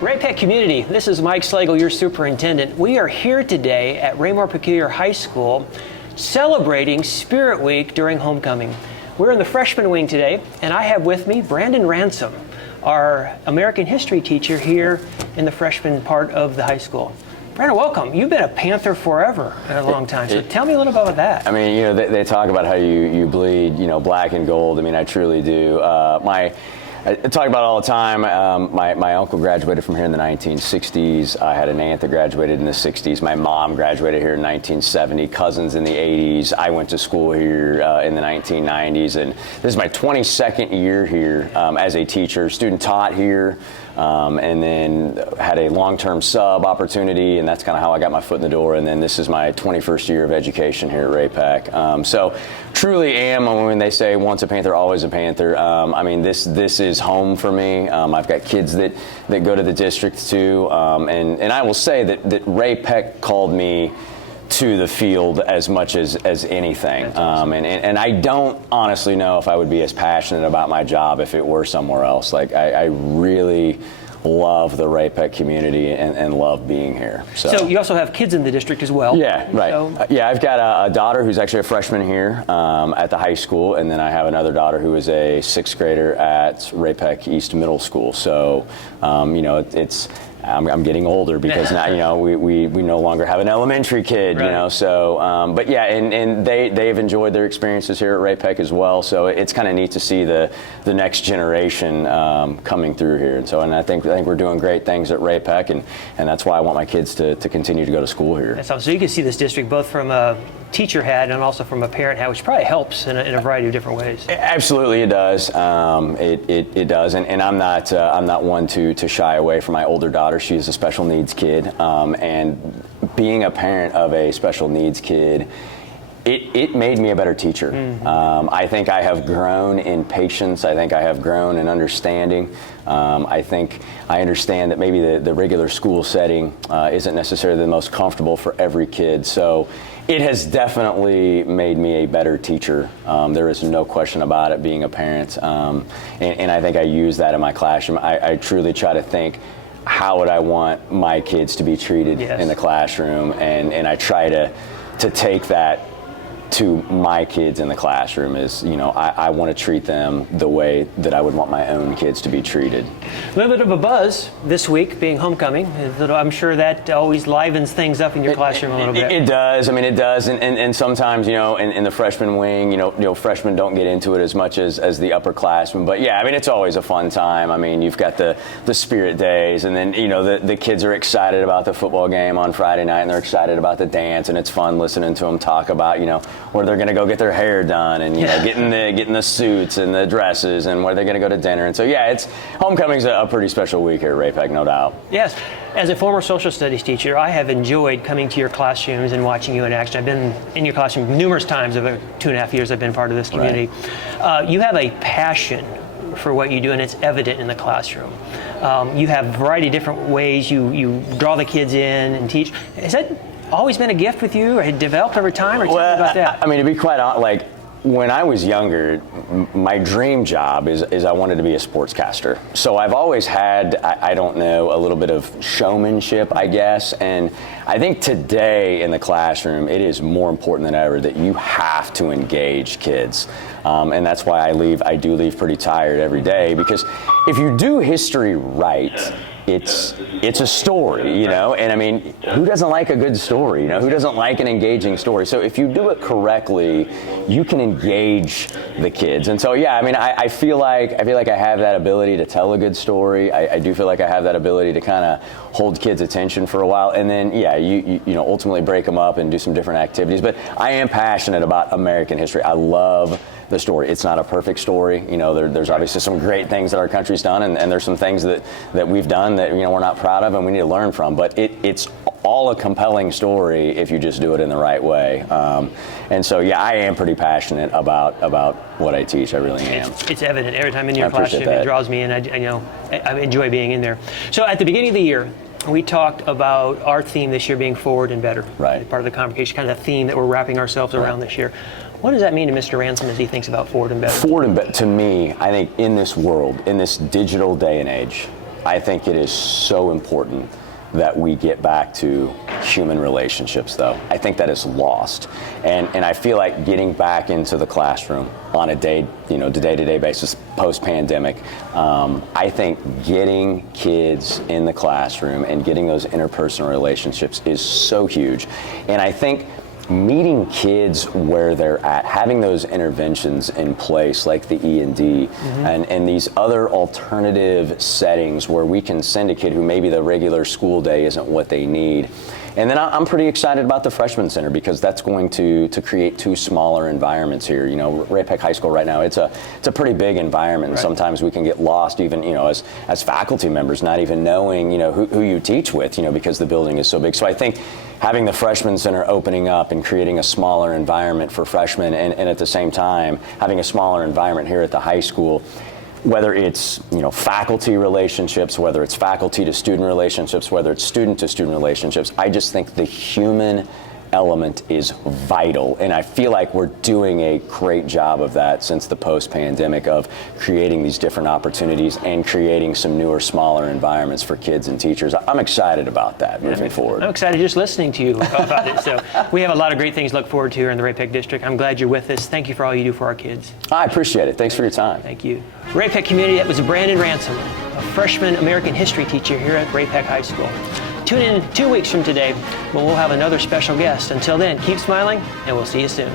Ray-Pec community, this is Mike Slagle, your superintendent. We are here today at Raymore-Peculiar High School celebrating Spirit Week during homecoming. We're in the freshman wing today, and I have with me Brandon Ransom, our American history teacher here in the freshman part of the high school. Brandon, welcome. You've been a Panther forever, a long time, so tell me a little about that. I mean, you know, they talk about how you bleed, you know, black and gold. I mean, I truly do. I talk about it all the time. My uncle graduated from here in the 1960s. I had an aunt that graduated in the 60s. My mom graduated here in 1970. Cousins in the 80s. I went to school here in the 1990s, and this is my 22nd year here as a teacher. Student taught here, and then had a long-term sub opportunity, and that's kind of how I got my foot in the door. And then this is my 21st year of education here at Ray-Pec. So truly am, when they say once a Panther, always a Panther. I mean, this is home for me. I've got kids that go to the district too, and I will say that Ray-Pec called me to the field as much as anything. Awesome. And I don't honestly know if I would be as passionate about my job if it were somewhere else. Like, I really love the Ray-Pec community and love being here. So you also have kids in the district as well. Yeah, right. So, yeah, I've got a daughter who's actually a freshman here at the high school, and then I have another daughter who is a sixth grader at Ray-Pec East Middle School. So, you know, I'm getting older because now, you know, we no longer have an elementary kid, right. You know, so, but yeah, and they've enjoyed their experiences here at Ray-Pec as well, so it's kind of neat to see the next generation coming through here, and I think we're doing great things at Ray-Pec, and that's why I want my kids to continue to go to school here. That's awesome. So you can see this district both from a teacher hat and also from a parent hat, which probably helps in a variety of different ways. Absolutely, it does. It does, and I'm not one to shy away from my older daughter. She is a special needs kid, and being a parent of a special needs kid, it made me a better teacher. Mm-hmm. I think I have grown in patience. I think I have grown in understanding. I think I understand that maybe the regular school setting isn't necessarily the most comfortable for every kid. So it has definitely made me a better teacher. There is no question about it, being a parent. And I think I use that in my classroom. I truly try to think, how would I want my kids to be treated in the classroom? And I try to take that to my kids in the classroom. Is, you know, I want to treat them the way that I would want my own kids to be treated. A little bit of a buzz this week, being homecoming. I'm sure that always livens things up in your classroom a little bit. It does. I mean, it does. And sometimes, you know, in the freshman wing, you know, freshmen don't get into it as much as the upperclassmen. But yeah, I mean, it's always a fun time. I mean, you've got the spirit days, and then, you know, the kids are excited about the football game on Friday night, and they're excited about the dance, and it's fun listening to them talk about, you know, where they're going to go get their hair done, and, you know, getting the suits and the dresses, and where they're going to go to dinner. And so yeah, homecoming's a pretty special week here at Ray-Pec, no doubt. Yes. As a former social studies teacher, I have enjoyed coming to your classrooms and watching you in action. I've been in your classroom numerous times over 2.5 years I've been part of this community. Right. You have a passion for what you do, and it's evident in the classroom. You have a variety of different ways you draw the kids in and teach. Is that always been a gift with you, or had developed over time, or tell me about that? I mean, to be quite honest, like, when I was younger, my dream job is I wanted to be a sportscaster. So I've always had, I don't know, a little bit of showmanship, I guess. And I think today in the classroom, it is more important than ever that you have to engage kids. And that's why I do leave pretty tired every day, because if you do history right, it's a story, you know, and I mean, who doesn't like a good story? You know, who doesn't like an engaging story? So if you do it correctly, you can engage the kids. And so, yeah, I mean, I feel like I have that ability to tell a good story. I do feel like I have that ability to kind of hold kids' attention for a while, and then, yeah, you know, ultimately break them up and do some different activities. But I am passionate about American history. I love the story. It's not a perfect story. You know, there's obviously some great things that our country's done, and there's some things that we've done that, you know, we're not proud of and we need to learn from. But it's all a compelling story if you just do it in the right way. And so, yeah, I am pretty passionate about what I teach. I really am. It's evident every time in your classroom. It draws me in. I enjoy being in there. So at the beginning of the year, we talked about our theme this year being forward and better. Right. Part of the conversation, kind of the theme that we're wrapping ourselves around this year. What does that mean to Mr. Ransom as he thinks about forward and better? Forward and better, to me, I think in this world, in this digital day and age, I think it is so important that we get back to human relationships, though. I think that is lost. And I feel like getting back into the classroom on a day-to-day basis, post-pandemic, I think getting kids in the classroom and getting those interpersonal relationships is so huge. And I think meeting kids where they're at, having those interventions in place like the E&D and these other alternative settings where we can send a kid who maybe the regular school day isn't what they need. And then I'm pretty excited about the Freshman Center because that's going to create 2 smaller environments here. You know, Ray-Pec High School right now, it's a pretty big environment. And sometimes we can get lost even, you know, as faculty members, not even knowing, you know, who you teach with, you know, because the building is so big. So I think having the Freshman Center opening up and creating a smaller environment for freshmen and at the same time having a smaller environment here at the high school, whether it's, you know, faculty relationships, whether it's faculty to student relationships, whether it's student to student relationships, I just think the human element is vital. And I feel like we're doing a great job of that since the post-pandemic of creating these different opportunities and creating some newer, smaller environments for kids and teachers. I'm excited about that moving forward. I'm excited just listening to you about it. So we have a lot of great things to look forward to here in the Ray-Pec District. I'm glad you're with us. Thank you for all you do for our kids. I appreciate it. Thanks for your time. Thank you. Ray-Pec community, that was Brandon Ransom, a freshman American history teacher here at Ray-Pec High School. Tune in 2 weeks from today when we'll have another special guest. Until then, keep smiling, and we'll see you soon.